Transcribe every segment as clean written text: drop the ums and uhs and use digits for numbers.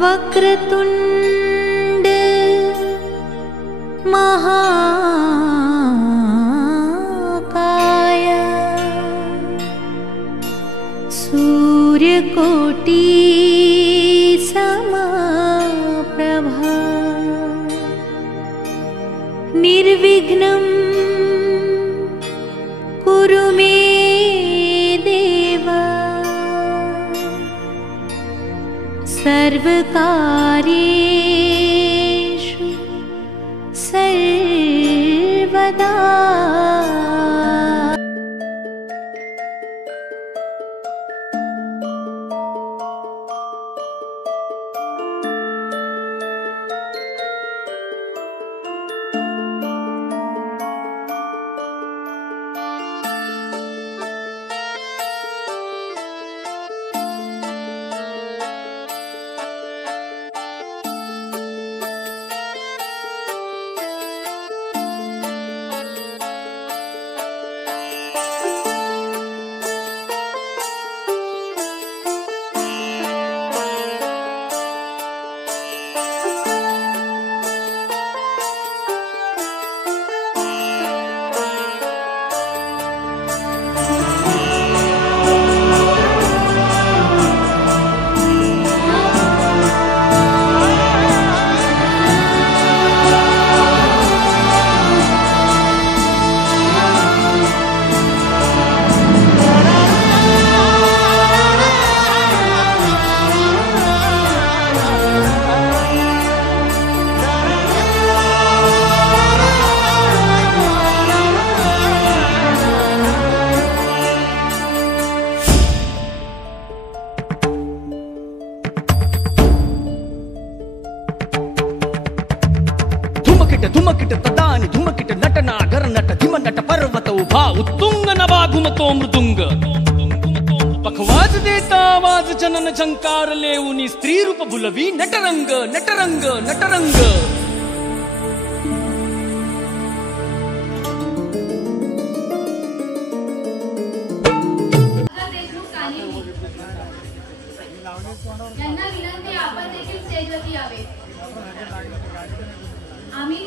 वक्रतुंड महाकाय सूर्यकोटि समप्रभा निर्विघ्नं कुरु मे देव सर्वकार्येषु सर्वदा। धुमकिट तदानि धुमकिट नटना गरनट धिमनट पर्वत उभा उत्तुंग नभा घुमतो मृदुंग पखवाज देता आवाज जनन झंकार लेऊनी स्त्री रूप भुलवी नटरंग नटरंग नटरंग। यांना विनंती आपण देखील स्टेजवरती यावे। आम्ही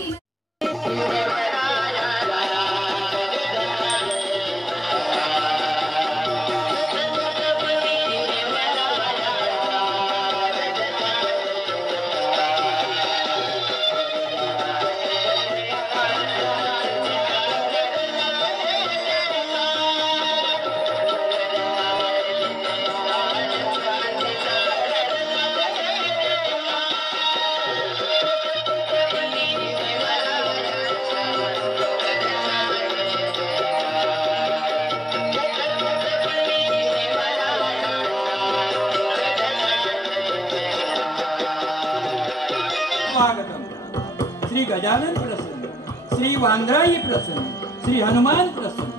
श्री गजानन प्रसन्न, श्री वांद्राई प्रसन्न, श्री हनुमान प्रसन्न।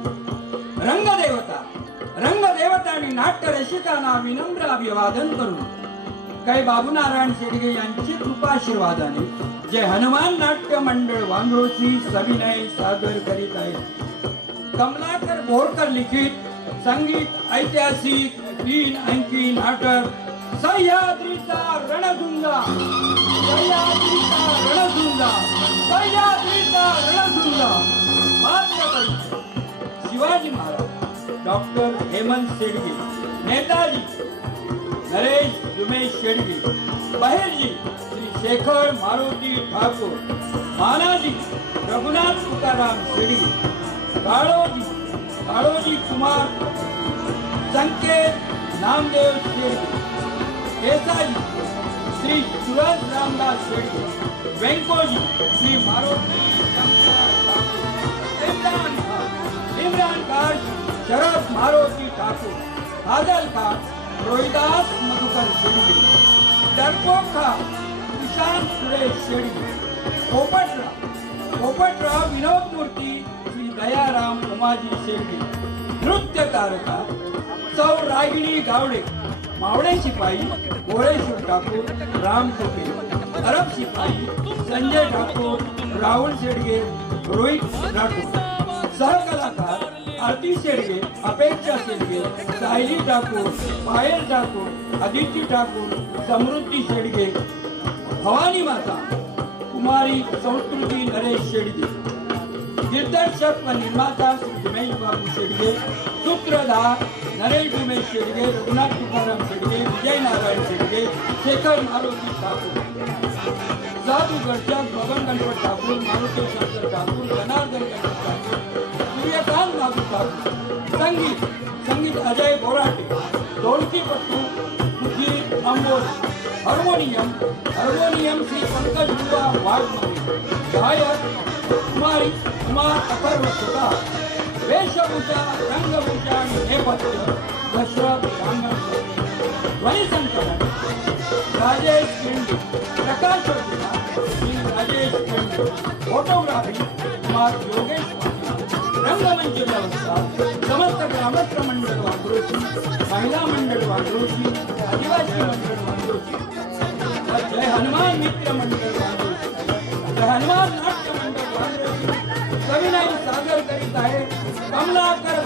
रंगदेवता आणि नाट्य रसिकांना विनम्र अभिवादन करून कै बाबूनारायण शेडगे यांची कृपाशीर्वादाने जे हनुमान नाट्य मंडळ वांद्रोची सविनय सादर करीत आहे। कमलाकर बोरकर लिखित संगीत ऐतिहासिक 3 अंकी नाटक सह्याद्रीचा रणधुंगा, सह्याद्रीचा रणधुंगा, सह्याद्रीचा रणधुंगा। शिवाजी महाराज, डॉक्टर हेमंत शेडगे, नेताजी नरेश उमेश शेडगे, बहेरजी श्री शेखर मारुती ठाकूर, मानाजी रघुनाथ तुकाराम शेडगे, काळोजी कुमार संकेत नामदेव शेडगे, केसाजी श्री सुरज रामदास शेडगे, वेंकोजी श्री मारुती इमरान खान शरद मारुती ठाकूर, आदल खान रोहिदास मधुकर शेडगे, डरपोक खान ईशान सुरेश शेडगे, पोपटराव विनोद मूर्ती श्री दयाराम उमाजी शेडगे। नृत्य तारका सौ रागिणी गावडे, मावळे शिपाई गोळेश्वर ठाकूर, राम टोपे, अरब शिपाई संजय ठाकूर, राहुल शेडगे, रोहित राठोड। सहकलाकार आरती शेडगे, अपेक्षा शेडगे, सायली ठाकूर, पायल ठाकूर, आदिती ठाकूर, समृद्धी शेडगे, भवानी माता, कुमारी संस्कृती नरेश शेडगे, दिग्दर्शक व निर्माता श्री उमेश बाबू शेडगे, सूत्रधार नरेश उमेश शेडगे, रघुनाथ तुकाराम शेडगे, विजय नारायण शेडगे, शेखर मारुती ठाकूर, जादू गर्जक बबन गणपत ठाकूर, मारुती शंकर ठाकूर, जनार्दन गणपत ठाकूर, सूर्यकांत बाबू ठाकूर, संगीत अजय बोराटे, ढोलकीपट्टू सुधीर अंबोली, हार्मोनियम श्री पंकज बुवा वाघमारे, गायक कुमार अथर्व सुतार, वेशभूषा रंगभूषा आणि नेपथ्य दशरथ रांगण, ध्वनी संकलन राजेश पिंडी, प्रकाश श्री राजेश पिंडी, फोटोग्राफी कुमार योगेश रंगमंच व्यवस्था समस्त ग्रामस्थ मंडळ वांद्रोशी, महिला मंडळ वांद्रोशी, आदिवासी मंडळ वांद्रोशी, जय हनुमान मित्र मंडळ वांद्रोशी, जय हनुमान नाट्य मंडळ वांद्रोशी सविनय सादर करीत आहे कमलाकर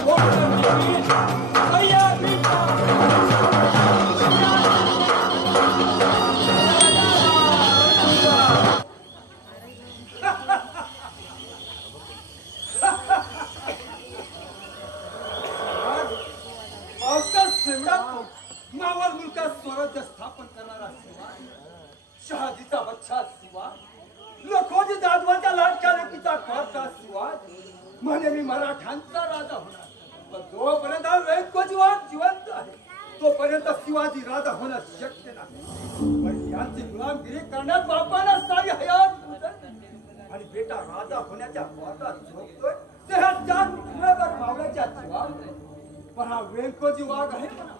मावळ मुलकात स्वराज्य स्थापन करणारा शिवा, शहाजीचा बच्चा शिवा, लखोजी जाधवाच्या लाडक्या लेकीचा कारचा शिवा, म्हणे मी मराठ्यांचा राजा होणार. पण जोपर्यंत हा वेळकोजी वाघ जिवंत आहे तोपर्यंत शिवाजी राजा होणं शक्य नाही. पण यांची गुलामगिरी करण्यात बापाला सारी हयात गुजरली आणि बेटा राजा होण्याच्या वादात झोपतोय ते ह्या चार मुलावर मावळ्याच्या जीवा. पण हा वेळकोजी वाघ आहे म्हणा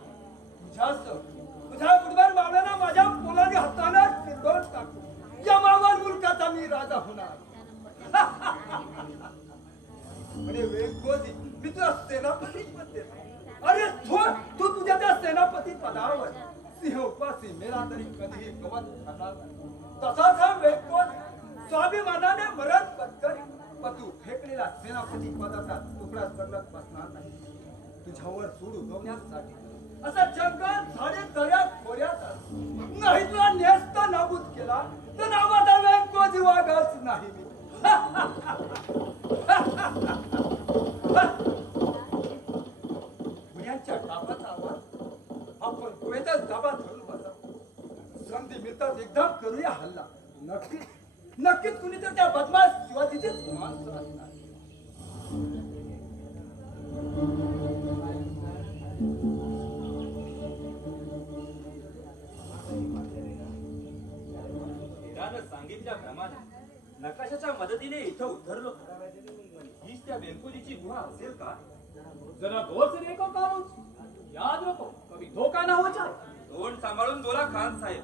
तुझ्या बुडव्यात मावळ्याला माझ्या पोलादी हातानं शिरडोन टाकू. या मावळ मुलकाचा मी राजा होणार. अरे वेळकोजी मी तुला सेनापती पद देतो. अरे तू तुझ्या त्या सेनापती पदावर सिंह उपासी मेला तरी कधीही गवत खाणार नाही. तसाच हा वेळकोज स्वाभिमानाने मरण पत्करी. पण तू फेकलेला सेनापती पदाचा तुकडा सल्लत बसणार नाही. तुझ्यावर सूड उगवण्यासाठी असं जंगल झाडे दऱ्या खोऱ्यात नाही तुला नेस्त नाबूद केला तर नावाचा वेळकोजी वाघच नाही मी. गुन्ह्यांच्या टापाचा आवाज आपण गोव्यातच दाबा धरून बसा. संधी मिळतात एकदम करूया हल्ला. नक्कीच कुणी तर त्या बदमाश शिवाजीचेच माणसं असणार. सांगितल्याप्रमाणे नकाशाच्या मदतीने इथं उतरलो. हीच त्या वेंकुलीची गुहा असेल का? जरा गौर से देखो कारुज, याद रखो कभी धोखा ना हो जाए. तोंड सांभाळून बोला खान साहेब.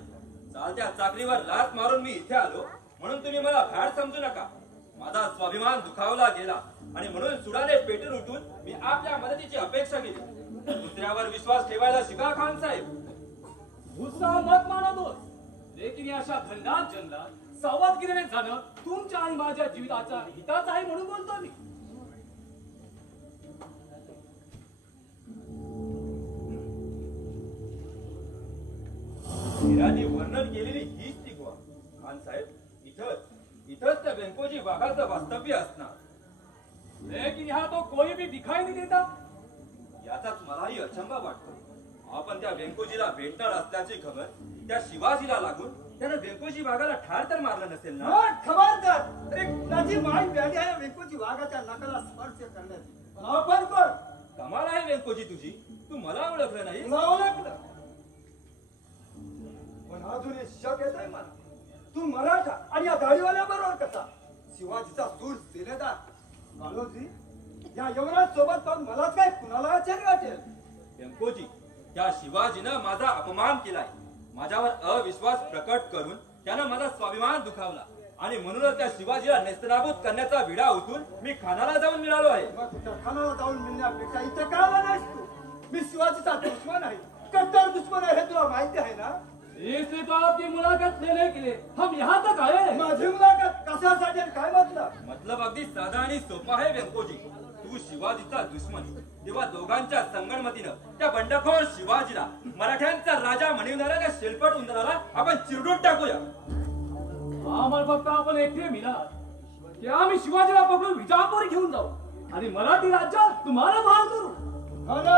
चालत्या चाकरीवर लात मारून मी इथे आलो म्हणून तुम्ही मला फॅड समजू नका. माझा स्वाभिमान दुखावला गेला आणि म्हणून सुडाने पेटून उठून मी आपल्या मदतीची अपेक्षा केली. दुसऱ्यावर विश्वास ठेवायला शिका खान साहेब. गुस्सा मत मानो दोस्त, लेकिन या अशा भंडार जंगलात सावधगिरीने जाणं तुमच्या आणि माझ्या जीविताच्या हिताचं आहे म्हणून बोलतो मी. हिराने वर्णन केलेली हीच ती गुहा. खान साहेब इथंच त्या वेंकोजी वाघाचं वास्तव्य असणार. लेकिन यहाँ तो कोई भी दिखाई नहीं देता. याचाच मलाही अचंबा वाटतो. आपण त्या वेंकोजीला भेटणार असल्याची खबर त्या शिवाजीला लागून त्यानं वेंकोजी वाघाला ठार तर मारलं नसेल ना? खबरदार. अरे कुणाची माई व्याधी आहे वेंकोजी वाघाच्या नकाला स्पर्श करण्याची. पण आपण कोण? कमाल आहे वेंकोजी तुझी. तू मला ओळखलं नाही. तुला ओळखलं पण अजूनही शक येत आहे मला. तू मराठा आणि या दाढीवाल्या बरोबर कसा? शिवाजीचा सूर सेनेदार काळोजी या यवनाथ सोबत पाहून मलाच काय कुणाला आश्चर्य वाटेल? वेंकोजी त्या शिवाजीनं माझा अपमान केलाय. माझ्यावर अविश्वास प्रकट करून त्यानं माझा स्वाभिमान दुखावला आणि म्हणूनच त्या शिवाजीला नेस्तनाबूत करण्याचा विडा उठून मी खानाला जाऊन मिळालो आहे. मग तुझ्या खानाला जाऊन मिळण्यापेक्षा इथं का आला नाहीस तू? मी शिवाजीचा दुश्मन आहे, कट्टर दुश्मन आहे, हे तुला माहिती आहे ना? इसलिए तो आपकी मुलाकात लेने के लिए हम यहाँ तक आए. माझी मुलाकात कशासाठी आणि काय मतलब? मतलब अगदी साधा आणि सोपा आहे वेंकोजी. तू वेंकू शिवाजीचा दुश्मन, तेव्हा दोघांच्या संगणमतीनं त्या बंडखोर शिवाजीला, मराठ्यांचा राजा म्हणविणाऱ्या त्या शेलपट उंदराला आपण चिरडून टाकूया. आम्हाला फक्त आपण एकटे मिळाल की आम्ही शिवाजीला पकडून विजापूर घेऊन जाऊ आणि मराठी राज्यात तुम्हाला बहाल करू. हो ना,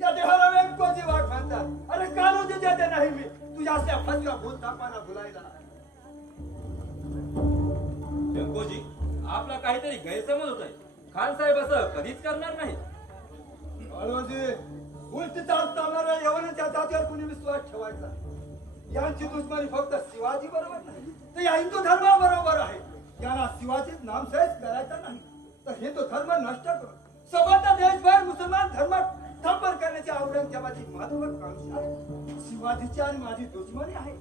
या देहाला वेंकोजी वाट म्हणतात. अरे कालोजी देते नाही मी तुझ्या अशा फसव्या भूलथापांना भुलायला. वेंकोजी, आपला काहीतरी गैरसमज होत आहे. खान साहेब असं कधीच करणार नाही. कालोजी, उलट चालणाऱ्या यवनाच्या जातीवर कुणी विश्वास ठेवायचा. यांची दुश्मनी फक्त शिवाजी बरोबर नाही तर या हिंदू धर्माबरोबर आहे. यांना शिवाजीच नामशेष करायचा नाही तर हिंदू धर्म नष्ट करून सोबत देशभर मुसलमान धर्म स्थापन करण्याची औरंगजेबाची महत्वाकांक्षा आहे. शिवाजीची आणि माझी दुश्मनी आहे,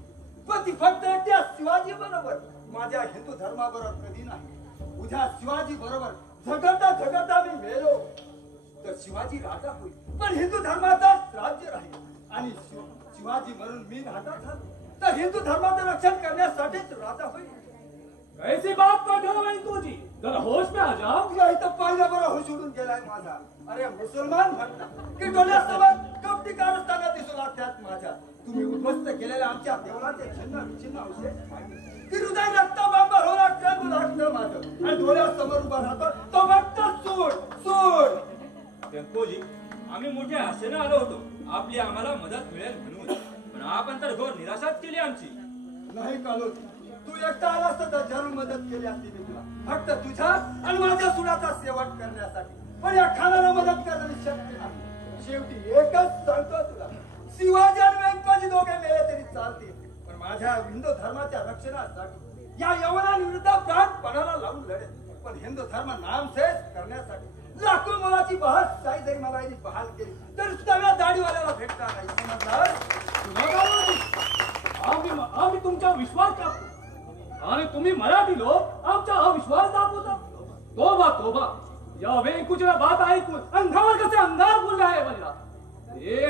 पण ती फक्त त्या शिवाजी बरोबर, माझ्या हिंदू धर्माबरोबर कधी नाही. उद्या शिवाजी बरोबर झगडता झगडता मी मेलो तर शिवाजी राजा होईल, पण हिंदू धर्माचा राज्य राहील. आणि शिवाजी म्हणून मी राजा झालो तर हिंदू धर्माचं रक्षण करण्यासाठीच राजा होईल. कैसी बात करते हो वेंकूजी, जरा होश में आ जाओ. तुला इथं पहिल्या बरं होश उडून गेलाय माझा. अरे मुसलमान म्हणतात की डोळ्यासोबत कपटी कारस्थाना दिसू लागतात माझ्या. तुम्ही उद्ध्वस्त केलेल्या आमच्या देवळाचे छिन्न विछिन्न अवशेष पाहिले की हृदय रक्ताबांबर हो लागतं माझं. आणि डोळ्यासमोर उभा राहतो तो फक्त सोड सोड. वेंकोजी, आम्ही मोठ्या आशेनं आलो होतो आपली आम्हाला मदत मिळेल म्हणून, पण आपण तर घोर निराशाच केली आमची. नाही कालोजी, तू एकटा आला असता तर जरूर मदत केली असती मी तुला, फक्त तुझ्या आणि माझ्या सुनाचा शेवट करण्यासाठी. पण या खानाला मदत करण्याची शक्ती नाही. शेवटी एकच सांगतो तुला, शिवाजी आणि वेंकोजी दोघे मेले तरी चालतील, पण माझ्या हिंदू धर्माच्या रक्षणासाठी या यवनांविरुद्ध प्राणपणाला लावून लढेल. पण हिंदू धर्म नामशेष करण्यासाठी लाखो मुलाची बहाशाही जरी मला यांनी बहाल केली तरी सुद्धा या दाढीवाल्याला भेटणार नाही. समजलं? आम्ही तुमचा विश्वास टाकतो आणि तुम्ही मराठी लोक आमचा अविश्वास दाखवता. तोबा तोबा, या वेंकूच्या बात ऐकून अंधार कसे अंधार बोल रहा है बल्ला.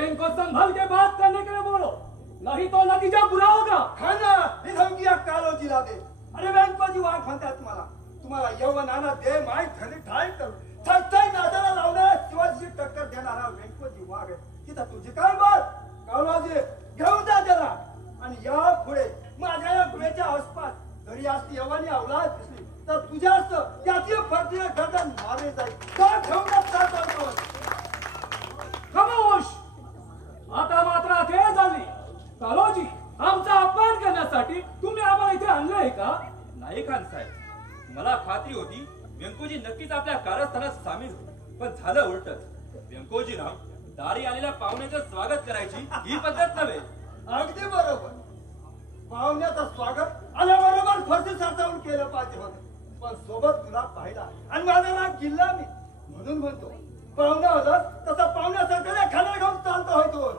इनको संभल के बात करने के लिए बोलो, नहीं तो नतीजा बुरा होगा. खाना ही धमकी कालोजीला दे. अरे वेंकोजी वाघ म्हणतात मला, तुम्हाला यवनाना दे माय धनी ठाय करू थरथर नादाला लावणारा शिवाजी टक्कर देणारा वेंकोजी वाघ आहे. तिथं तुझी काय बात कालोजी, घेऊन जा त्याला. आणि या पुढे माझ्या या गुहेच्या आसपास जरी असती यवनी अवलाद दिसली तर तुझ्या असतं त्याची फर्जीने गर्दन मारले जाईल. का ठेवण्यात चालतो? खामोश, आता मात्र अखेर झाली. कालोजी, आमचा अपमान करण्यासाठी तुम्ही आम्हाला इथे आणलंय का? नाही खान साहेब, मला खात्री होती वेंकोजी नक्कीच आपल्या कारस्थानात सामील होईल, पण झालं उलटच. वेंकोजीला दारी आलेल्या पाहुण्याचं स्वागत करायची ही पद्धत नव्हे. अगदी बरोबर. पाहुण्याचं स्वागत आल्याबरोबर फरशी साचावून केलं पाहिजे होतं, पण सोबत तुला पाहिला आणि माझा नाव किल्ला मी म्हणून म्हणतो, पाहुणा होता तसा पाहुण्यासारखं खाना घेऊन चालतो होय तो.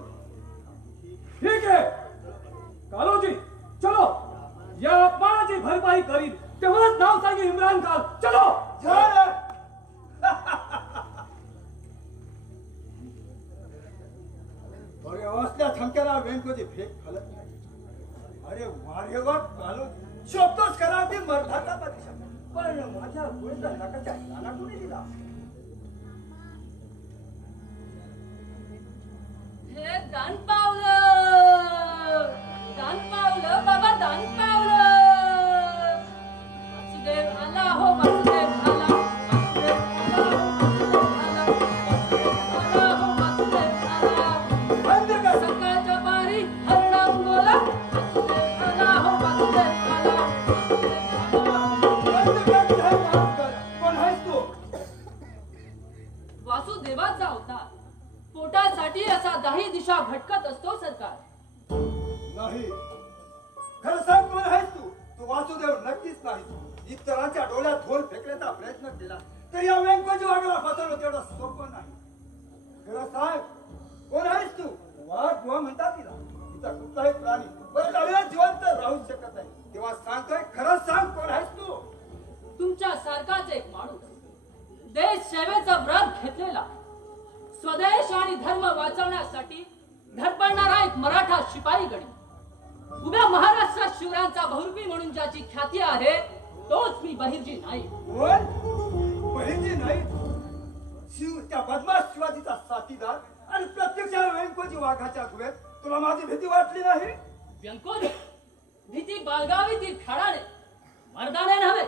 ठीक आहे कालोजी, चलो. या अपमानाची भरपाई करीन तेव्हाच नाव सांगे इम्रान खान. चलो. अरे असल्या थमक्याला वेंकोजी फेक घालत नाही. अरे वारेवर कालो शोधतोच करा ते मर्धाचा परीक्षा, पण माझ्या गोळीचा नाकाच्या नाना कोणी दिला. हे दान पावलं बाबा, दान पावलं. वासुदेव आला हो, वासुदेव आला, वासुदेव आला, आला हो, वासुदेव आला. बंद कर. सकाळच्या पारी हरणांगोला, वासुदेव आला हो, वासुदेव आला, बंद कर. कोण आहेस तू? वासुदेवाचा अवतार. पोटासाठी असा 10 दिशा भटकत असतो सरकार. नाही, खरं सांग कोण आहेस तू? तू वासुदेव नक्कीच नाही. इतरांच्या डोळ्यात धोल फेकण्याचा प्रयत्न केला तर या वेंकोजी वाघाला फसवलं तेवढं सोपं नाही. खरं सांग कोण आहेस तू? वाघ बुवा म्हणतात तिला. तिचा कुठलाही प्राणी बरं अविनाश जिवंत राहू शकत नाही. तेव्हा सांगतोय, खरं सांग कोण आहेस तू? तुमच्या सारखाच एक माणूस, देश सेवेचं व्रत घेतलेला, स्वदेश आणि धर्म वाचवण्यासाठी धडपडणारा एक मराठा शिपाई गडी. उभ्या महाराष्ट्रात शिवरायांचा बहुरूपी म्हणून ज्याची ख्याती आहे तोच मी बहिर्जी नाईक. कोण? बहिणजी नाही. शिव त्या बदमाश शिवाजीचा साथीदार आणि प्रत्यक्ष व्यंकोजी वाघाच्या गुहेत तुला माझी भीती वाटली नाही? व्यंकोजी भीती बाळगावी ती खाडाने मर्दाने नव्हे.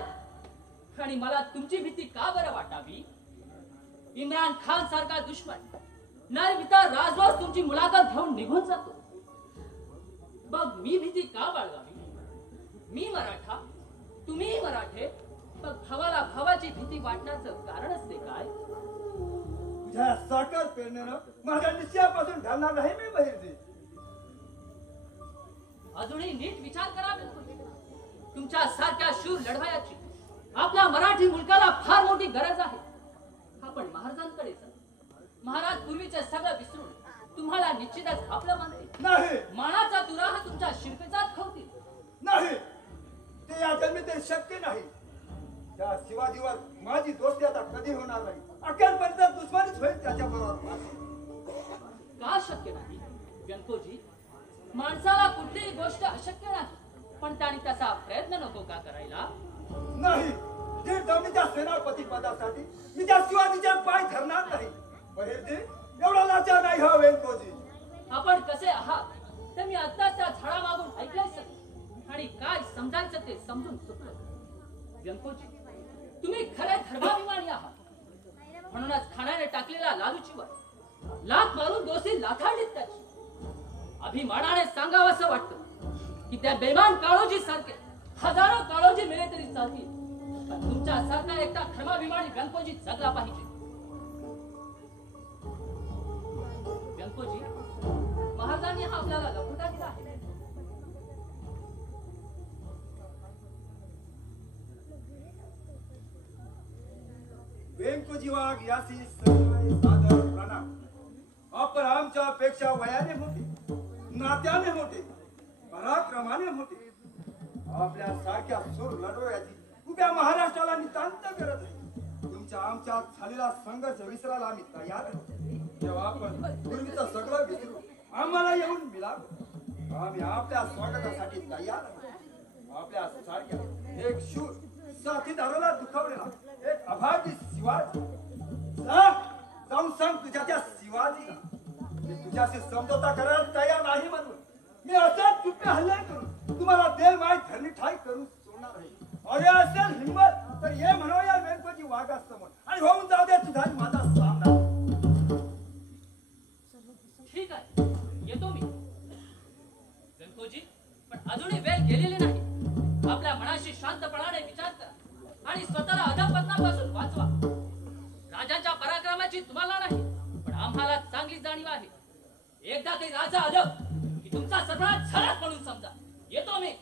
आणि मला तुमची भीती का बरं वाटावी? इम्रान खान सारखा दुश्मन नरविता राजवास तुमची मुलाखत घेऊन निघून जातो. मग मी भीती का बाळगावी? मी मराठा, तुम्ही मराठे, मग भावाला भावाची भीती वाटण्याचं कारण असते काय? तुझ्या साखर पेरण्यानं माझ्या निश्चयापासून ढळणार नाही मी बहिर्जी. अजूनही नीट विचार करा व्यंकोजी. तुमच्या सारख्या शूर लढवयाची आपल्या मराठी मुलकाला फार मोठी गरज आहे. आपण महाराजांकडे जा. महाराज पूर्वीचे सगळं विसरून तुम्हाला निश्चितच आपलं मानते. नाही मानाचा तुरा हा तुमच्या शिरपेचात खवतील. नाही, ते या जन्मी ते शक्य नाही. त्या शिवाजीवर माझी दोस्ती आता कधी होणार नाही. अखेरपर्यंत दुश्मनीच होईल त्याच्या बरोबर. का शक्य नाही व्यंकोजी? माणसाला कुठलीही गोष्ट अशक्य नाही, पण त्याने तसा प्रयत्न नको का करायला? नाही, जे जमिनीच्या सेनापती पदासाठी मी त्या शिवाजीच्या पाय धरणार नाही. बहिर्जी एवढा लाचार नाही हा व्यंकोजी. आपण कसे आहात ते मी आता त्या झाडा मागून ऐकलंय सगळं, आणि काय समजायचं ते समजून चुकलं. व्यंकोजी तुम्ही खरे धर्माभिमानी आहात. म्हणूनच खाण्याने टाकलेला लालूचीवर लाथ मारून दोषी लाथाडलीत त्याची. अभिमानाने सांगावंसं वाटतं की त्या बेमान काळोजी सारखे हजारो काळोजी मेले तरी चालतील, पण तुमच्या सारखा एकटा धर्माभिमानी व्यंकोजी जगला पाहिजे. व्यंकोजी महाराजांनी हा आपल्याला लपवता दिला आहे. व्यंकोजी वाघ यासी सादर प्रणाम. आपण आमच्यापेक्षा वयाने मोठे, नात्याने मोठे, पराक्रमाने मोठे. आपल्या सारख्या सूर लढवयाची उभ्या महाराष्ट्राला नितांत गरज आहे. तुमच्या आमच्या झालेला संघर्ष विसरायला आम्ही तयार आहोत. जेव्हा आपण पूर्वीचं सगळं विसरू आम्हाला येऊन मिळावं, आम्ही आपल्या स्वागतासाठी तयार आहोत. आपल्या सारख्या एक शूर साथीदाराला दुखावलेला एक अभागी शिवाजी. जाऊन सांग तुझ्या त्या शिवाजीला मी तुझ्याशी समझोता करायला तयार नाही म्हणून. मी असाच तुपे हल्ला करून तुम्हाला देव माय धरणी ठाई करून सोडणार आहे. अरे असेल हिंमत तर ये म्हणा या व्यंकोजी वाघासमोर आणि होऊन जाऊ दे तुझा माझा सामना. ठीक आहे, येतो मी व्यंकोजी, पण अजूनही वेळ गेलेली नाही. आपल्या मनाशी शांतपणाने विचार करा आणि स्वतःला अधपतनापासून वाचवा. राजांच्या पराक्रमाची तुम्हाला नाही, पण आम्हाला चांगली जाणीव आहे. एकदा काही राजा आलं की तुमचा सर्वात झालाच म्हणून समजा. येतो मी.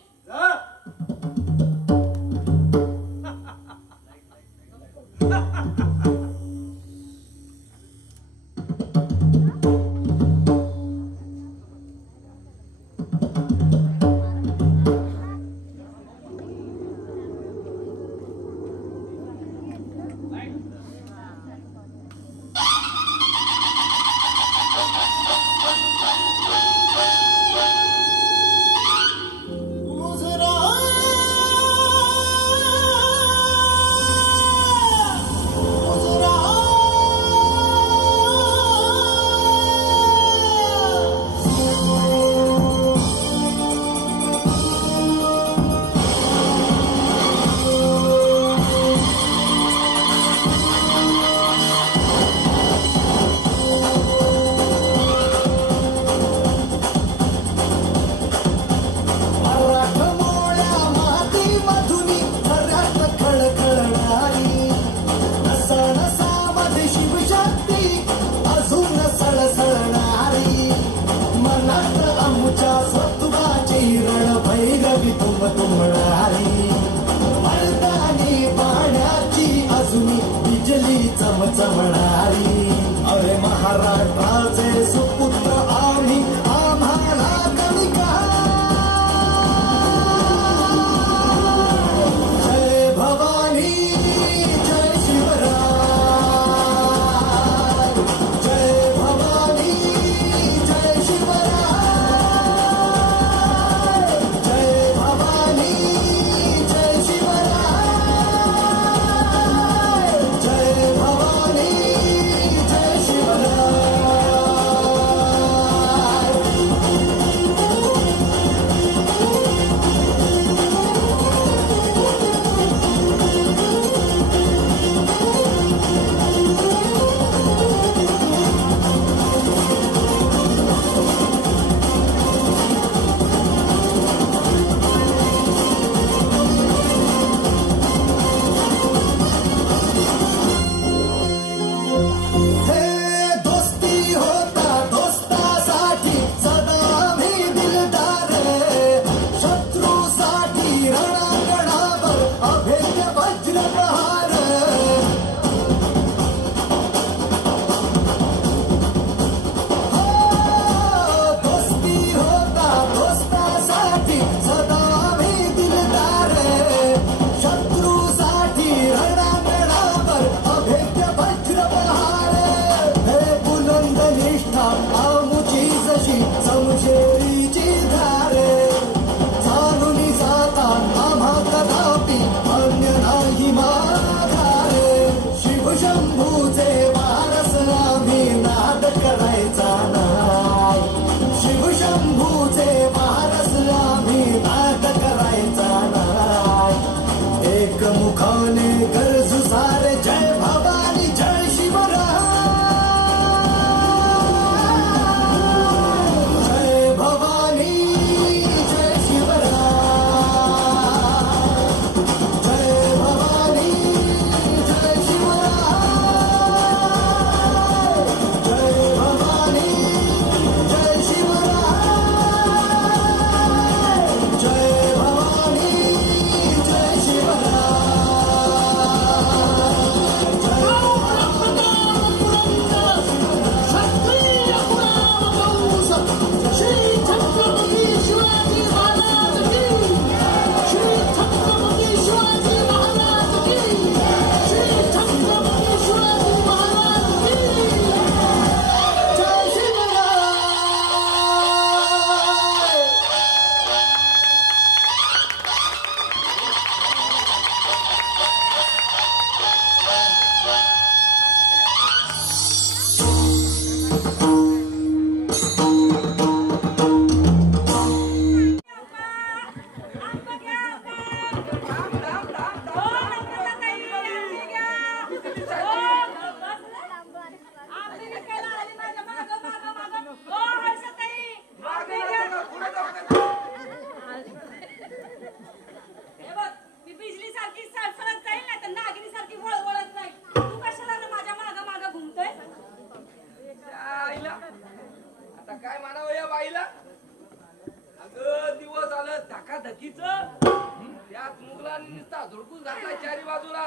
मुलांनी नुसता धुडकूस घातलाय चारी बाजूला.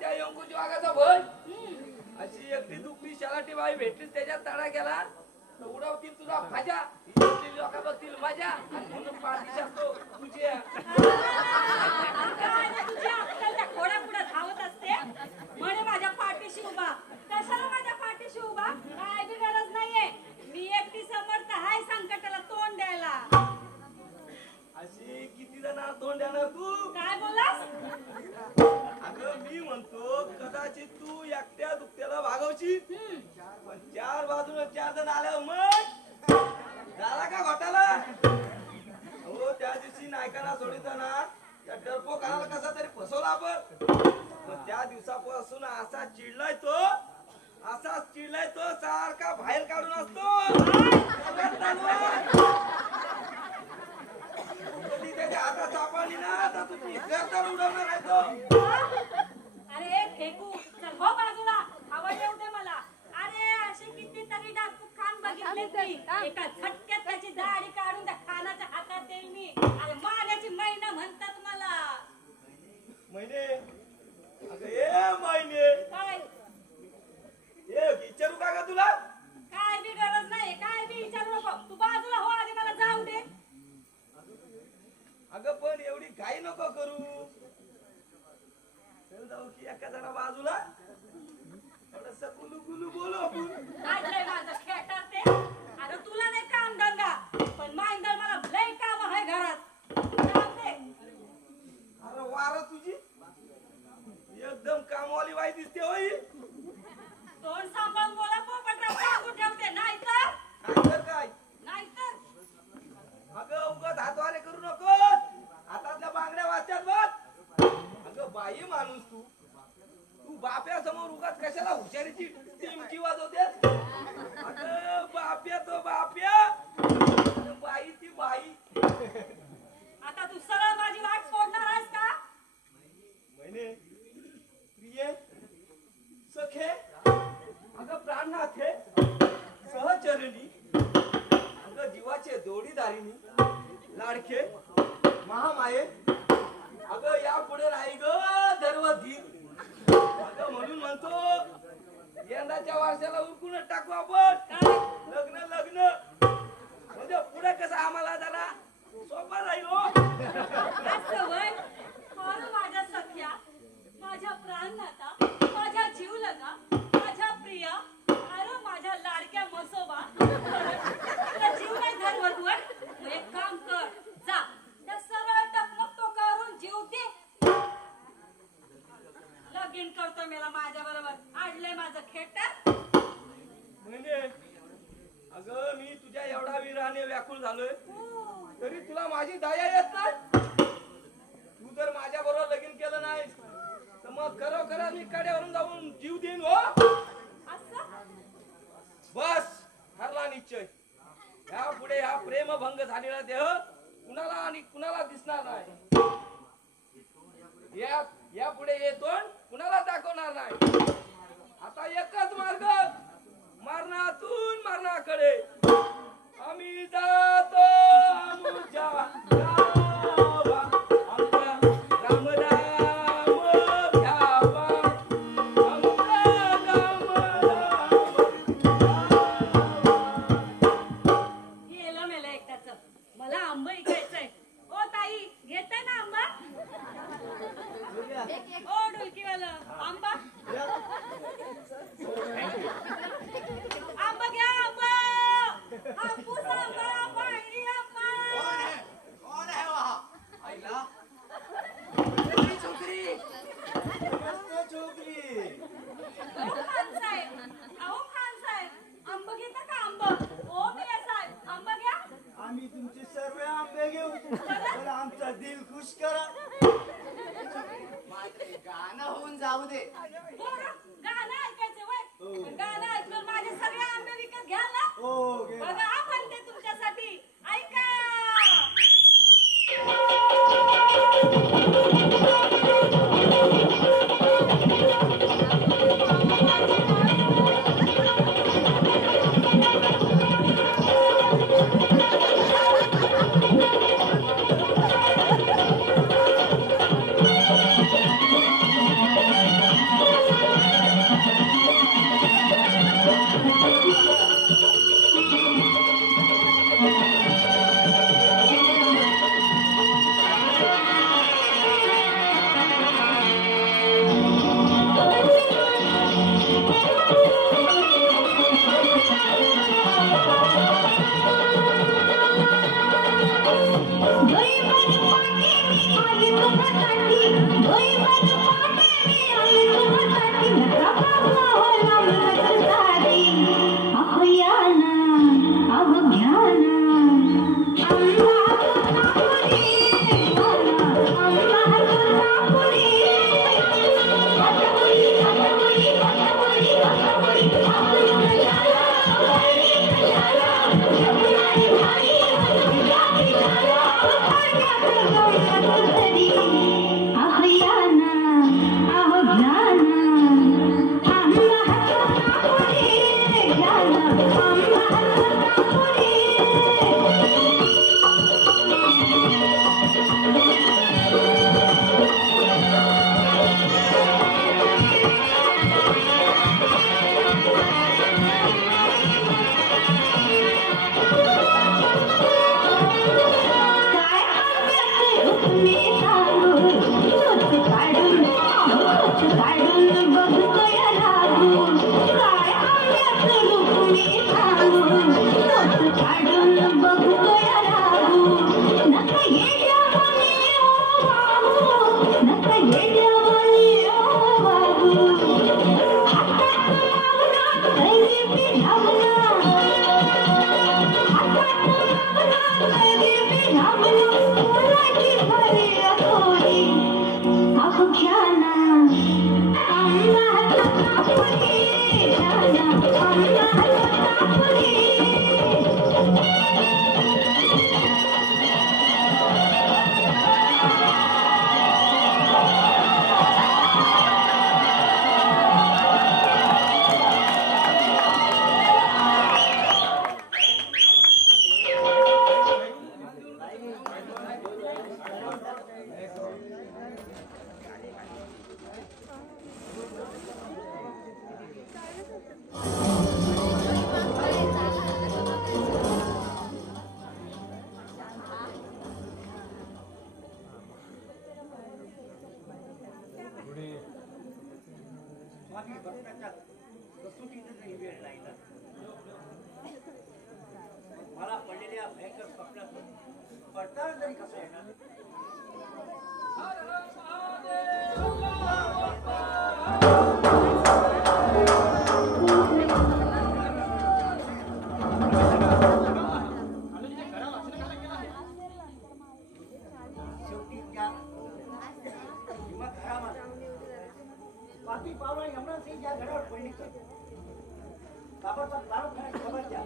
त्या यंकुची वाघाचा भय अशी एकटी दुखली शलाटी बाई भेटली त्याच्यात तडा गेला तर उडवतील तुझा फाजा लोक बघतील मजा आणि म्हणून पाठीशी असतो तुझी घोड्या पुढे धावत असते म्हणे माझ्या पाठीशी उभा. कशाला माझ्या पाठीशी उभा? काय बी गरज नाहीये. मी एकटी समर्थ हाय संकटाला तोंड द्यायला. अशी किती जण तोंड देणार तू? काय बोललास? अगं मी म्हणतो कदाचित तू एकट्या दुखत्याला भागवशील पण चार बाजूला 4 जण आल्यावर मग झाला का घोटाला? हो त्या दिवशी नायकांना सोडिताना त्या डरपोकाला कसा तरी फसवला आपण. पण त्या दिवसापासून असाच चिडलाय तो सारखा बाहेर काढून असतो. कधी त्याच्या हातात सापडली ना तर तुझी गर्दन उडवणार आहे तो. अरे फेकू चल हो बाजूला. आवड येऊ दे मला. अरे असे कितीतरी डाकू खान बघितले मी. एका झटक्यात त्याची दाढी काढून त्या खानाच्या हातात देईल मी. अरे माण्याची महिना म्हणतात मला. महिने अगं ए महिने काय ए विचारू का ग तुला? काय बी गरज नाही. काय बी विचारू नको. तू बाजूला हो आधी मला जाऊ दे. अगं पण एवढी घाई नको करू. चल जाऊ की एका जरा बाजूला थोडस गुलू गुलू बोलू आपण. काढलंय माझं खेटर ते. अरे तुला नाही काम धंदा पण मांदळ मला लय काम आहे घरात. जाऊ दे. अरे वार तुझी एकदम कामवाली बाई दिसते होई. तोंड सांभाळून बोला पोपटराव. सांगून ठेवते नाहीतर नाहीतर अगं उगाच हातवारे करू नको. हातातल्या बांगड्या वाचतात बघ. अगं बाई माणूस तू बाप्या समोर उगाच कशाला हुशारीची टिमकी वाजवते? अगं बाप्या तो बाप्या बाई ती बाई. आता तू सरळ माझी वाट सोडणार आहेस का? महिने प्रिय सखे अगं प्राणनाथे सहचरणी अगं जीवाचे जोडीदारिणी लाडके महामाये अगं या पुढे नाही ग धर्मधीर. अगं म्हणून म्हणतो यंदाच्या वर्षाला उरकूनच टाकू आपण. लग्न लग्न म्हणजे पुढे कसं आम्हाला जरा सोपा राहील हो. सवय माझ्या सख्या माझ्या प्राणनाथा माझ्या जीवलगा माझ्या प्रिया. अरे माझ्या लाडक्या मसोबा. तुला जीव नाही धर्मध्वर. एक काम कर जा त्या सरळ टकमक टोकावरून जीव दे. लगीन करतो मला माझ्या बरोबर. आडलंय माझं खेटर. म्हणजे अगं मी तुझ्या एवढा वीराने व्याकुळ झालोय तरी तुला माझी दया येत नाही. तू जर माझ्या बरोबर लगीन केलं नाही तर मग खरोखर मी कड्यावरून जाऊन जीव देईन हो. बस ठरला निश्चय. या पुढे हा प्रेमभंग झालेला देह कुणाला आणि कुणाला दिसणार नाही. या पुढे येतो कुणाला दाखवणार नाही. आता एकच मार्ग मरणातून मरणाकडे आम्ही जातो. आमच्या गावा आमच्या रामराम घ्यावा. आमच्या गेलं मेलं एकदाच. मला आंबा इकायचंय. ओ ताई घेताय ना आंबा? ओ ढोलकीवाला आंबा आंबा घ्या. आंबा हापूस आंबा पायरी आंबा. कौन है वहाँ? आईला छोकरी छोकरी. अहो खान साहेब आंबा घेता का आंबा? ओ मिया साहेब आंबा घ्या. आम्ही तुमचे सर्व आंबे घेऊ पण आमचा दिल खुश करा. गाणं होऊन जाऊ दे. गाणं ऐकायचं वय. गाणं ऐकलं माझे सगळे आंबे विकत घ्याल ना? हो घे. बघा आपण ते तुमच्यासाठी ऐका. मला पडलेल्या भयंकर स्वप्नातून पडताना तरी कसं येणार? शेवटी त्या बाकी पावला यमुना सिंग ज्या घरावर पडली बाबाचा प्रारंभ करायची खबर द्या.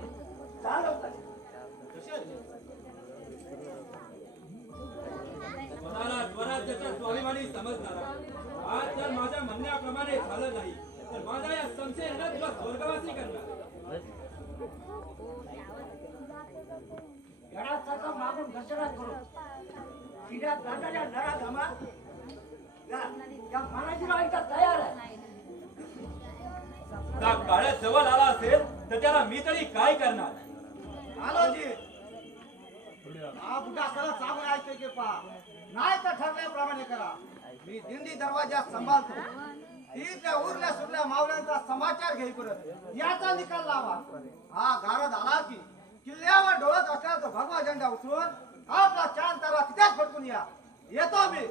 स्वतःला स्वराज्याचा स्वाभिमानी समजणारा आज जर माझ्या म्हणण्याप्रमाणे झालं नाही तर माझा या संशयानं तुला स्वर्गवासी करणार. घरासारखं मागून घसरा करून तिला दादाच्या नरा घामा या मानाजीराव इथं तयार आहे. त्या काळ्या जवळ आला असेल तर त्याला मी तरी काय करणार? आलोजी हा बुड्ढा सरळ सांगून ऐकतोय की पा नाही तर ठरल्याप्रमाणे करा. मी दिंडी दरवाजा सांभाळतो. तिथल्या उरल्या सुरल्या मावळ्यांचा समाचार घेई परत याचा निकाल लावा. हा गारद आला की किल्ल्यावर डोळत असला तो भगवा झेंडा उचलून आपला चांद तारा तिथेच फटकून या. येतो मी.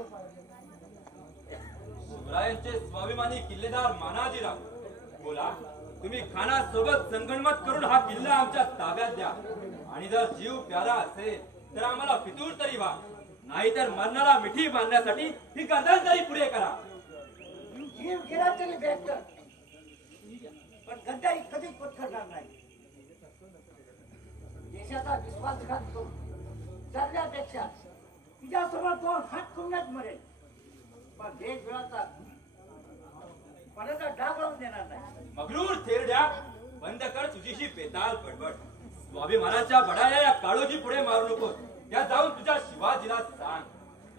शिवरायांचे स्वाभिमानी किल्लेदार मानाजीराव बोला, तुम्ही खानासोबत संगणमत करून हा किल्ला आमच्या ताब्यात द्या आणि जर जीव प्यारा असेल तर आम्हाला फितूर तरी व्हा, नाहीतर मरणाला मिठी बांधण्यासाठी ही गरज तरी पुढे करा. जीव गेला तरी बेहतर, पण गद्दारी कधीच पत्करणार नाही. देशाचा विश्वासघात करून जगण्यापेक्षा तुझ्यासमोर तो हात करूनच मरेल, पण देशभराचा पणाचा डाग लावून देणार नाही. मगरूर थेरड्या, बंद कर तुझीशी बेताल बडबड. स्वाभिमानाच्या बडाया या काळोजी पुढे मारू नकोस. त्या जाऊन तुझ्या शिवाजीला सांग,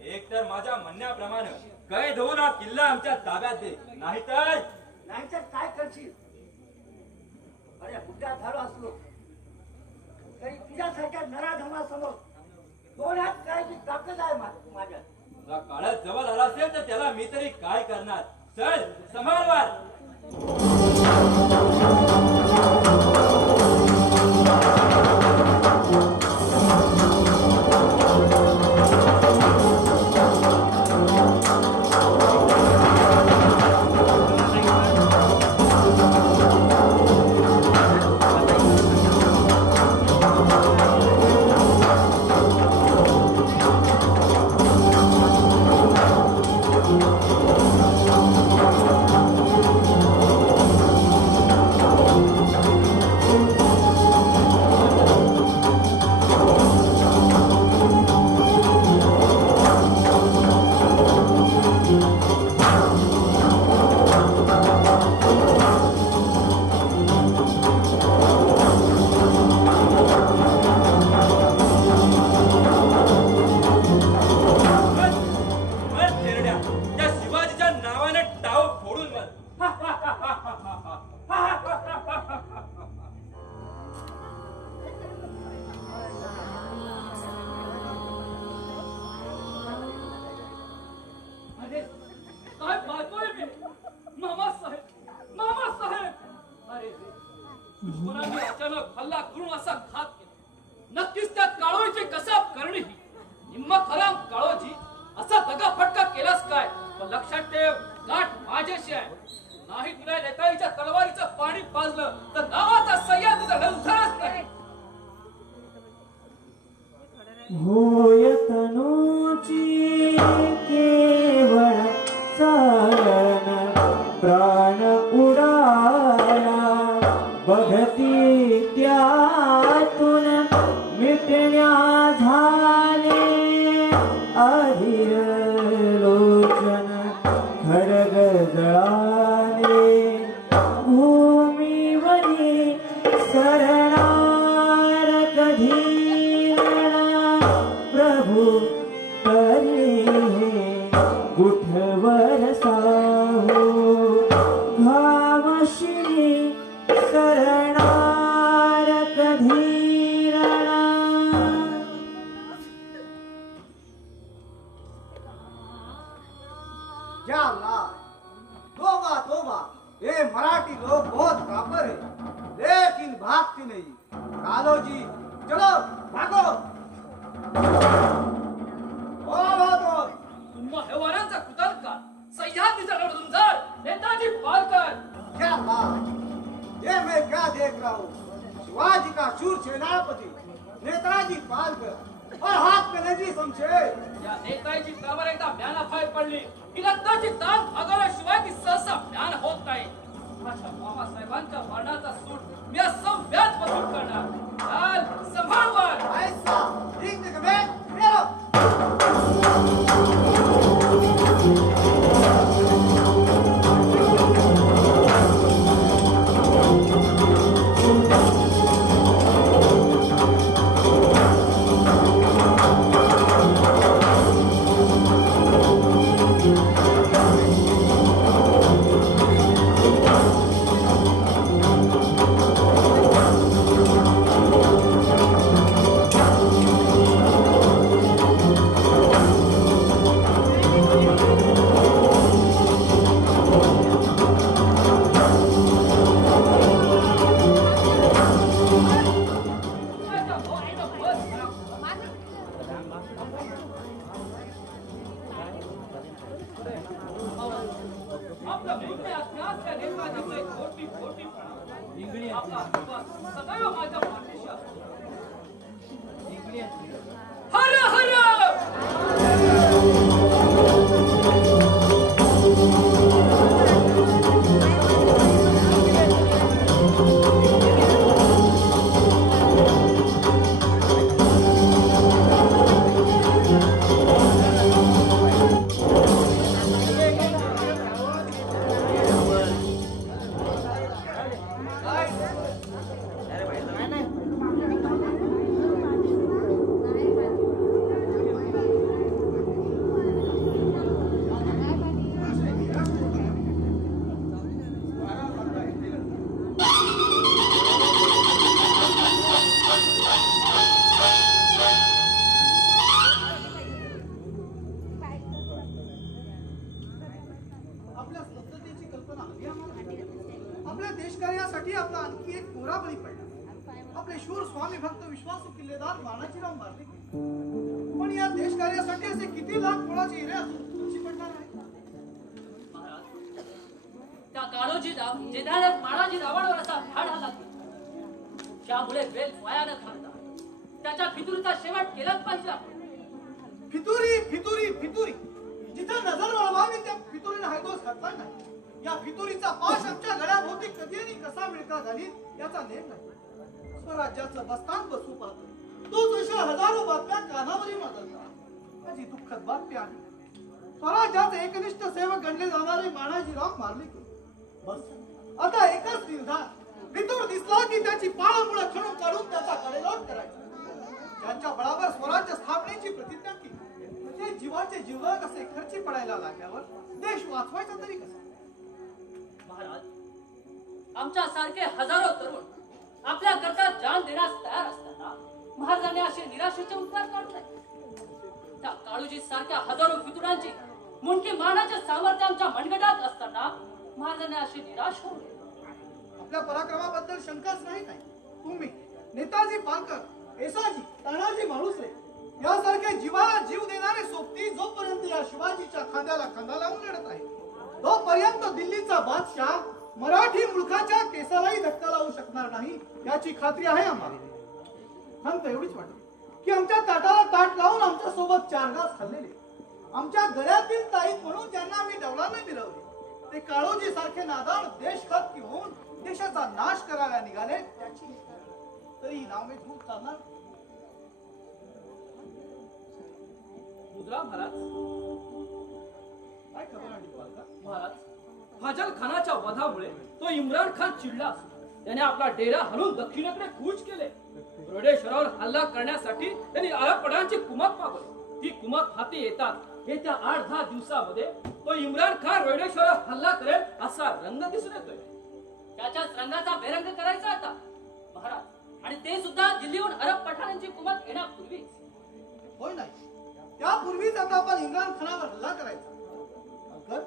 एक तर माझ्या म्हणण्याप्रमाणे कैद होऊन हा किल्ला आमच्या ताब्यात दे, नाहीतर काय करशील? अरे बुड्ढा झालो असलो तरी तुझ्यासारख्या नराधमासमोर दोन हात करायची ताकद आहे माझ्या. तुझा काळात जवळ आला असेल तर त्याला मी तरी काय करणार? चल समारवार. पण लक्षात ठेव, गाठ माझ्याशी आहे. नाही तुला नेताईच्या तलवारीचं पाणी पाजलं तर नावाचा सह्या तुझा लवकरच नाही. होय तनूची केवळ चालन प्राण उडाला बघती त्यातून मिटण्या झाले आधीर लोचन खडग जळाले भूमीवरी सरणार कधी प्रभू तरी गुठवर साहो घावशिणी सरणार कधी रणा. या अल्लाह, तोबा तोबा, ये मराठी लोग बहुत कापर है, लेकिन भागते नहीं. कालोजी, चलो भागो. ओ भागो. तुम्हा हेवाऱ्यांचा कुतर्का सह्याद्रीचा लढुंजर नेताजी पालकर. या अल्लाह, ये मैं क्या देख रहा हूँ? शिवाजी का शूर सेनापति नेताजी पालकर और हाथ में नजी शमशेर. या नेताजी तलवार एकदा म्याना फाय पडली की रक्ताची ताण भागवल्याशिवाय ती सहसा म्यान होत नाही. माझ्या मामासाहेबांच्या मरणाचा सूट मी असं व्याज वसूल करणार. चाल संभाळवर. ऐसा ठीक है मैं मेरा आपला मोठे अभ्यास त्या नेताजीचे खोटी आपला विश्वास सदैव माझ्या पाठीशी असतो. हर हर. आपल्या संसदेची कल्पना हवी आम्हाला. आपल्या देशकार्यासाठी आपला आणखी एक कोरा बळी पडला. आपले शूर स्वामी भक्त विश्वासू किल्लेदार बाणाजीराव मारले. पण या देशकार्यासाठी असे किती लाख मुळाचे हिरे असून कशी पडणार आहे? महाराज, त्या काळोजीला जिधाण्यात मानाजी रावणावर असा धाड आला की त्यामुळे वेल वाया न घालता त्याच्या फितुरीचा शेवट केलाच पाहिजे आपण. फितुरी फितुरी फितुरी जिथं नजर वळवावी त्या फितुरीने हायदोस घातला नाही. या फितुरीचा पाश आमच्या गळ्याभोवती कधी आणि कसा मिळका घालीत याचा नेम नाही. स्वराज्याचं बस्तान बसू पाहतो तोच अशा हजारो बातम्या कानावरी माजतात. माझी दुःखद बातमी आहे. स्वराज्याचे एकनिष्ठ सेवक गणले जाणारे मानाजीराव मारले गेले. बस आता एकच निर्धार. फितूर दिसला की त्याची पाळमुळं खणून काढून त्याचा कडेलोट करायचा. त्यांच्या बळावर स्वराज्य स्थापनेची प्रतिज्ञा केली. म्हणजे जीवाचे जीवलग असे खर्ची पडायला लागल्यावर देश वाचवायचा तरी कसा? महाराज, आमच्या सारखे हजारो तरुण आपल्या करता जान देण्यास तयार असताना महाराजांनी असे निराशेचे उद्गार काढू नये. त्या काळूजी सारख्या हजारो फितुरांची मुंडकी मारण्याचे सामर्थ्य आमच्या मनगटात असताना महाराजांनी अशी निराश होऊ नये. आपल्या पराक्रमाबद्दल शंकाच नाही काय. तुम्ही नेताजी पालकर, येसाजी, तानाजी मालुसरे यासारखे जीवाला जीव देणारे सोबती जोपर्यंत या शिवाजीच्या खांद्यावर आपल्याला खांदा लावून लढत आहे. तोपर्यंत दिल्लीचा बादशाह मराठी मुलखाच्या केसालाही धक्का लावू शकणार नाही याची खात्री आहे आम्हाला. खंत एवढीच वाटते की आमच्या ताटाला ताट लावून आमच्या सोबत 4 घास खाल्लेले, आमच्या गळ्यातील ताईत म्हणून ज्यांना आम्ही डवलाने मिळवले, ते काळोजी सारखे नादान देशघातकी होऊन देशाचा नाश करायला निघाले. त्याची तरी नाव मी खूप चालणार. मुद्रा महाराज, काय खबर आहे पालका? महाराज, फाजल खानाच्या वधामुळे तो इम्रान खान चिडला असून त्याने आपला डेरा हलवून दक्षिणेकडे कूच केले. रोडेश्वरावर हल्ला करण्यासाठी त्यांनी अरबपटांची कुमक मागवली. ती कुमक हाती येतात येत्या 8-10 दिवसामध्ये तो इम्रान खान रोडेश्वरावर हल्ला करेल असा रंग दिसून येतोय. त्याच्याच रंगाचा बेरंग करायचा आता महाराज, आणि ते सुद्धा दिल्लीहून अरब पठाणांची कुमक येण्यापूर्वी. होय नाही, त्यापूर्वीच आता आपण इम्रान खानावर हल्ला करायचा. अगर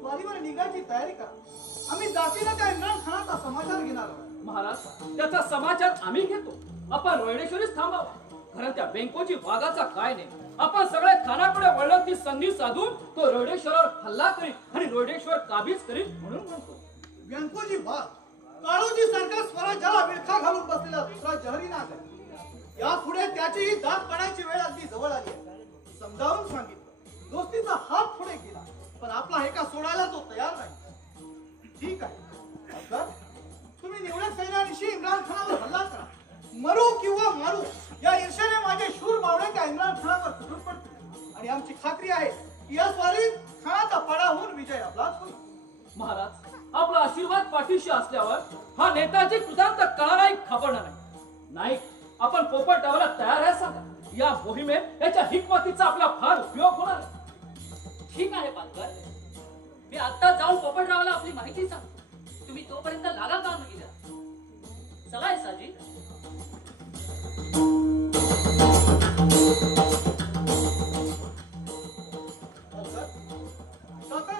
स्वारीवर निघायची तयारी करा. आम्ही जातीनं त्या इम्रान खानाचा समाचार घेणार आहोत. महाराज, त्याचा समाचार आम्ही घेतो. आपण रोडेश्वरीच थांबावा, कारण त्या बेंकोची वाघाचा काय नाही. आपण सगळे खानाकडे वळलो ती संधी साधून तो रोडेश्वरावर हल्ला करीत आणि रोडेश्वर काबीज करीत म्हणून म्हणतो. व्यंकोजी वाघ काळोजी सारखा स्वराज्याला विळखा घालून बसलेला दुसरा जहरी नाग आहे. यापुढे त्याचीही दात पडायची वेळ अगदी जवळ आली आहे. समजावून सांगितलं, दोस्तीचा हात पुढे गेला, पण आपला हेका सोडायला तो तयार नाही. ठीक आहे, अगर तुम्ही निवडक सैन्यानिशी इम्रान खानावर हल्ला करा. मरू किंवा मारू या ईर्ष्याने माझे शूर मावळे त्या इम्रान खानावर तुटून पडतील. आणि आमची खात्री आहे की या स्वारीत खानाचा पाडा होऊन विजय आपलाच होईल. महाराज, आपला आशीर्वाद पाठीशी असल्यावर हा नेताची कृतांत कळालाही खबरणार नाही. नाईक, आपण पोपटावाला तयार आहे सांगा. या मोहिमेत याच्या हिकमतीचा आपला फार उपयोग होणार. ठीक आहे पालकर, मी आता जाऊन पोपटरावाला आपली माहिती सांगतो. तुम्ही तोपर्यंत लागा काम केलं. चला साजी.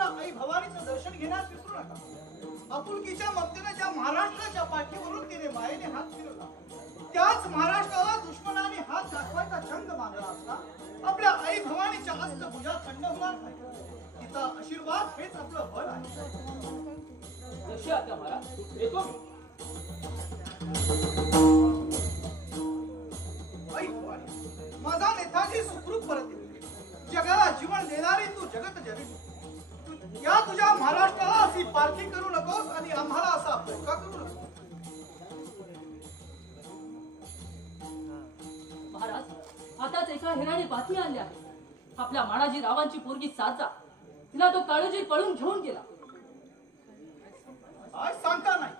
आई भवानीचं दर्शन घेण्यास विसरू नका. आपुलकीच्या ममतेने ज्या महाराष्ट्राच्या पाठीवरून तिने मायेने हात फिरवला, त्याच महाराष्ट्राला दुश्मनाने हात दाखवायचा छंद मानला असता आपल्या आई भवानीच्या अस्तभुजा थंड होणार नाही. तिचा आशीर्वाद हेच आपलं बळ आहे. जशी आता महाराज, येतो मी. आई भवानी, माझा नेताजी सुखरूप परत येईल. जगाला जीवन देणारी तू जगत जननी, या तुझ्या महाराष्ट्राला अशी पारखी करू नकोस आणि आम्हाला असा धोका करू नकोस. महाराज, आताच एका हिराने बातमी आणली आहे. आपल्या मानाजी रावांची पोरगी साजा, तिला तो काळोजी पळून घेऊन गेला. आज सांगता नाही,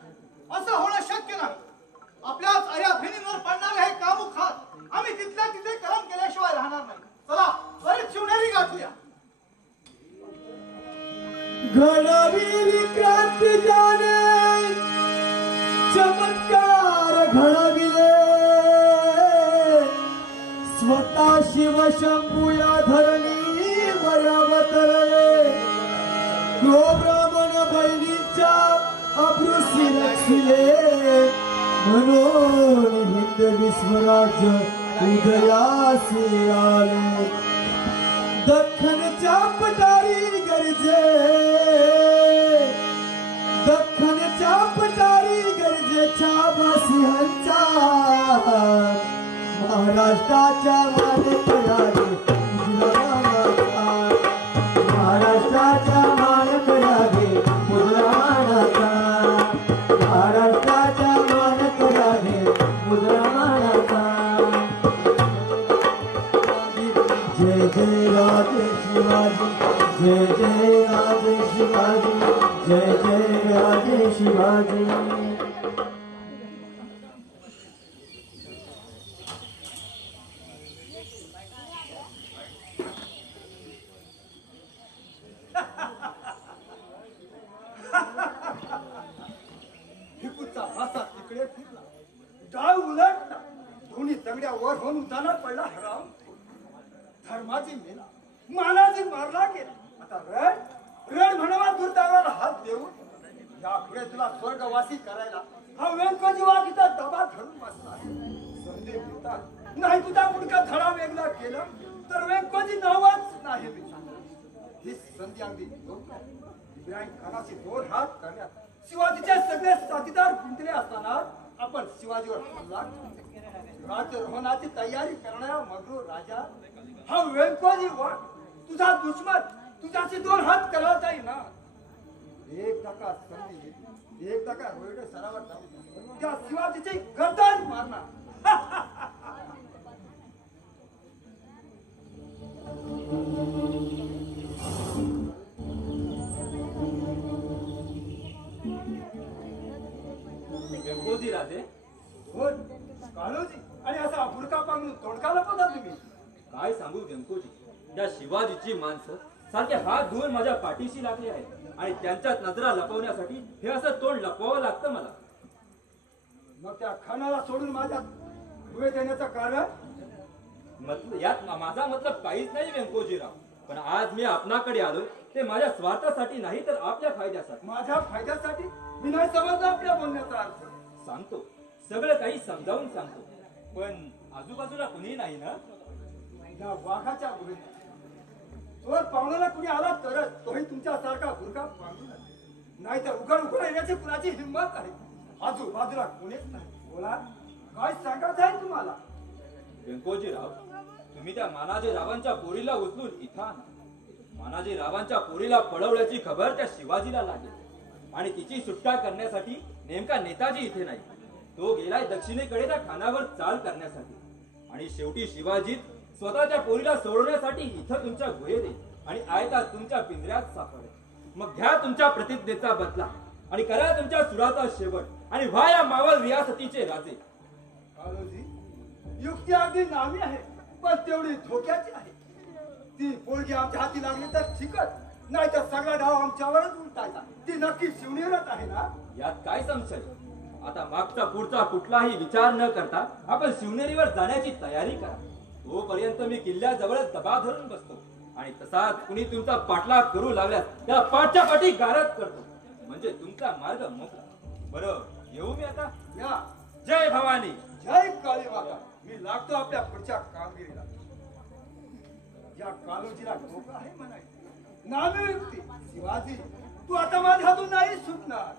असं होणं शक्य नाही. आपल्याच आया बहिणींवर पडणारे हे कामुक हात आम्ही तिथल्या तिथे करम केल्याशिवाय राहणार नाही. चला बरेच शिवनेरी गाठूया. घडविली क्रांती जाणे चमत्कार घडविले, स्वतः शिव शंभू या धरणी वयावतरले. ब्राह्मण बहिणीच्या अभ्रुसी रक्षिले, म्हणून हिंदवी स्वराज्य उदयासी आले. दख्खनच्या पटारी गरजे, दख्खनच्या पटारी गरजेच्या सिंहांचा, महाराष्ट्राच्या मानकराने महाराष्ट्राच्या मानकराने मुद्रामानाचा, महाराष्ट्राच्या मानकराने मुद्रामानाचा. जय जय राजे शिवाजी, जय जय राजे शिवाजी, जय जय राजे शिवाजी. हिकूचा भासा तिकडे फिरला, डाळ उलटला, दोन्ही तगड्या वर होऊन उताना पडला. हराम धर्माची मेला, मानाची मारला गेला. आता रड रड म्हणावा दुर्दैवाला हात देऊन या पुढे तुला स्वर्गवासी करायला हा व्यंकोजी वाघीचा दबा धरून बसला. संधी देतात नाही तुझा मुडका धडा वेगळा केला तर व्यंकोजी नावच नाही. ही गोष्टी अगदी योग्य आहेत. इब्राहिम खानाचे 2 हात करण्यात शिवाजीचे सगळे साथीदार गुंतले असताना आपण शिवाजीवर हल्ला राज्यारोहणाची तयारी करणारा मगरूर राजा हा वेळकोजी वाट तुझा दुश्मन तुझ्याशी 2 हात करायला जाईल ना. एक धक्का संधी एक धक्का रोहिडे सरावर जाऊ त्या शिवाजीची गर्दन मारणार. व्यंकोजी राजे हो काळोजी आणि असा बुरका पांघरून तोंडका लपवता तुम्ही. काय सांगू व्यंकोजी, त्या शिवाजीची माणसं सारखे हात धुवून माझ्या पाठीशी लागले आहेत आणि त्यांच्यात नजरा लपवण्यासाठी हे असं तोंड लपवावं लागतं मला. मग त्या खानाला सोडून माझ्या दुवे देण्याचं कारण यात माझा मतलब काहीच नाही व्यंकोजीराव, पण आज मी आपणाकडे आलो ते माझ्या स्वार्थासाठी नाही तर आपल्या फायद्यासाठी. माझ्या फायद्यासाठी मी नाही समजलं आपल्या बोलण्याचा अर्थ. सांगतो, सगळं काही समजावून सांगतो, पण आजूबाजूला कुणी नाही ना. या वाघाच्या गुहेत चोर पाहुण्याला कुणी आला तरच तोही तुमच्या सारखा बुरका बांधून नाही तर उघड उघड येण्याची कुणाची हिंमत आहे. आजूबाजूला कोणीच नाही. बोला काय सांगायचं आहे तुम्हाला. व्यंकोजीराव, तुम्ही त्या मानाजी रावांच्या पोरीला उचलून इथं आणा. मानाजी रावांच्या पोरीला पळवल्याची खबर त्या शिवाजीला लागेल आणि तिची सुटका करण्यासाठी नेमका नेताजी इथे नाही, तो गेलाय दक्षिणेकडे त्या खानावर चाल करण्यासाठी. आणि शेवटी शिवाजी स्वतःच्या पोरीला सोडवण्यासाठी इथं तुमच्या गुहेत येईल आणि आयता तुमच्या पिंजऱ्यात सापडेल. मग घ्या तुमच्या प्रतिज्ञेचा बदला आणि करा तुमच्या सुराचा शेवट आणि व्हा या मावळ रियासतीचे राजे. काळोजी युक्ती अगदी नामी आहे पण तेवढी धोक्याची आहे. ती पोरगी आमच्या हाती लागली तर ठीकच, नाही तर सगळा डाव आमच्यावरच उलटायचा. ती नक्की शिवनेरच आहे ना. यात काय संशय. आता मागचा पुढचा कुठलाही विचार न करता आपण शिवनेरीवर जाण्याची तयारी करा. तोपर्यंत मी किल्ल्याजवळच दबा धरून बसतो आणि तसाच कुणी तुमचा पाठलाग करू लागल्यास त्याला पाठच्या पाठी गारद करतो, म्हणजे तुमचा मार्ग मोकळा. बरं, येऊ मी आता. या. जय भवानी. जय काळी माता. मी लागतो आपल्या पुढच्या कामगिरीला. या काळोजीला धोका आहे म्हणायचं. नामी युक्ती शिवाजी, तू आता माझ्या हातून नाही सुटणार.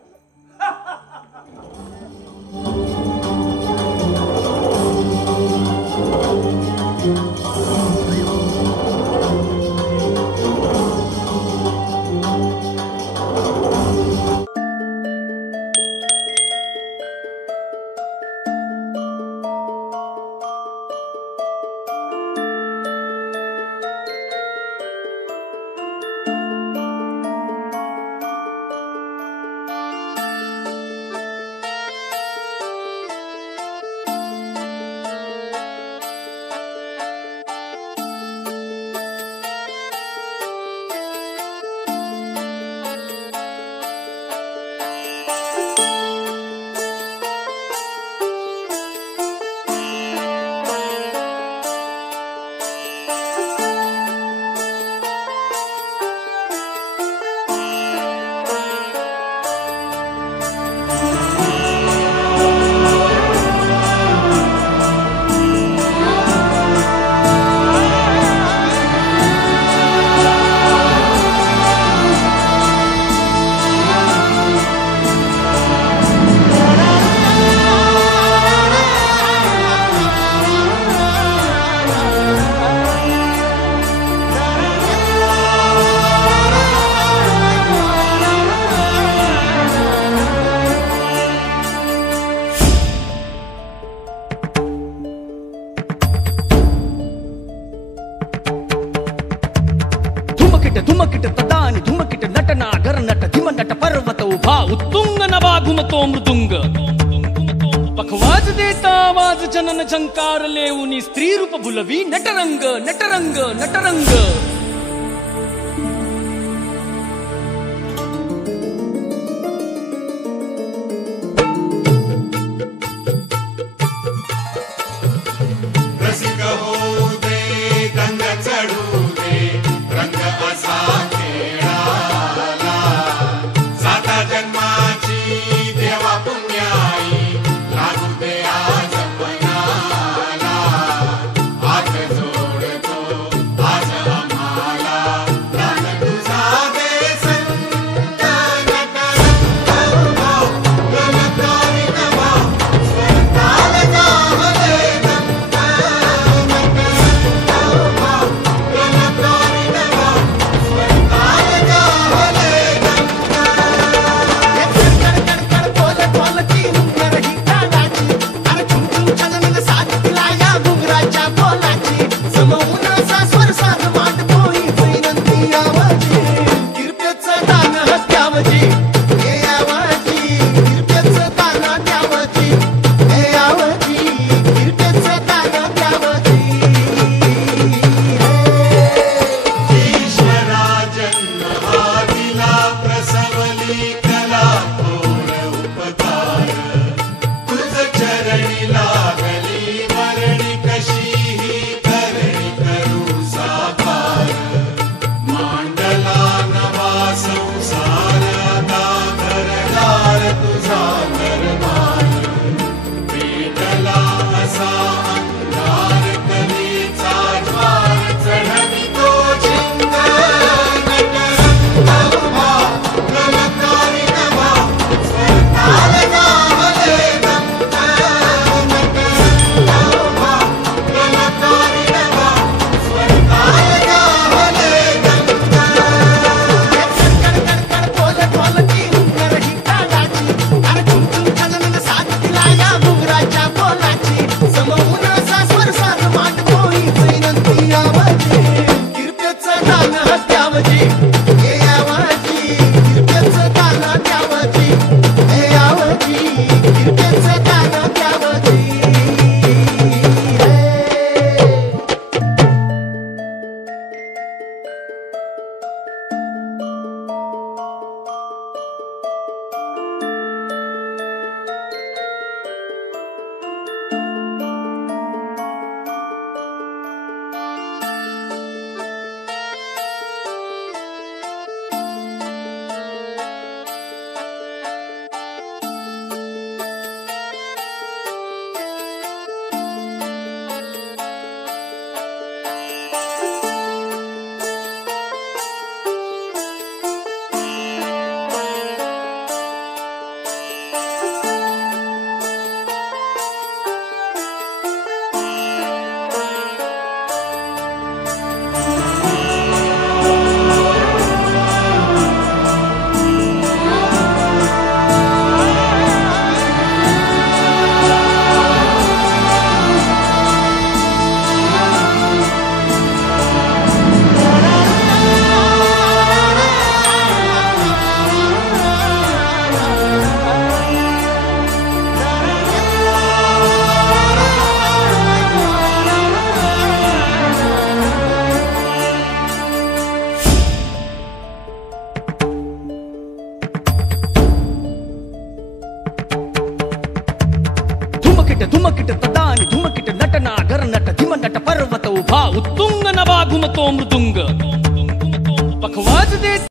धुमकिट तदानी धुमकिट नटना गरनट धिमनट पर्वत उभा उत्तुंग नवा घुमतो मृदुंग. पखवाज देता आवाज जनन झंकार लेऊनी स्त्री रूप बुलवी नटरंग नटरंग नटरंग. दान द्यावजी हे यावजी कीर्तनचं दान द्यावजी हे यावजी कीर्तनचं दान द्यावजी धुमकिट तदानि धुमकिट नटना गरनट धिमनट पर्वत उभा उत्तुंग नवा घुमतो मृदुंग पखवाज दे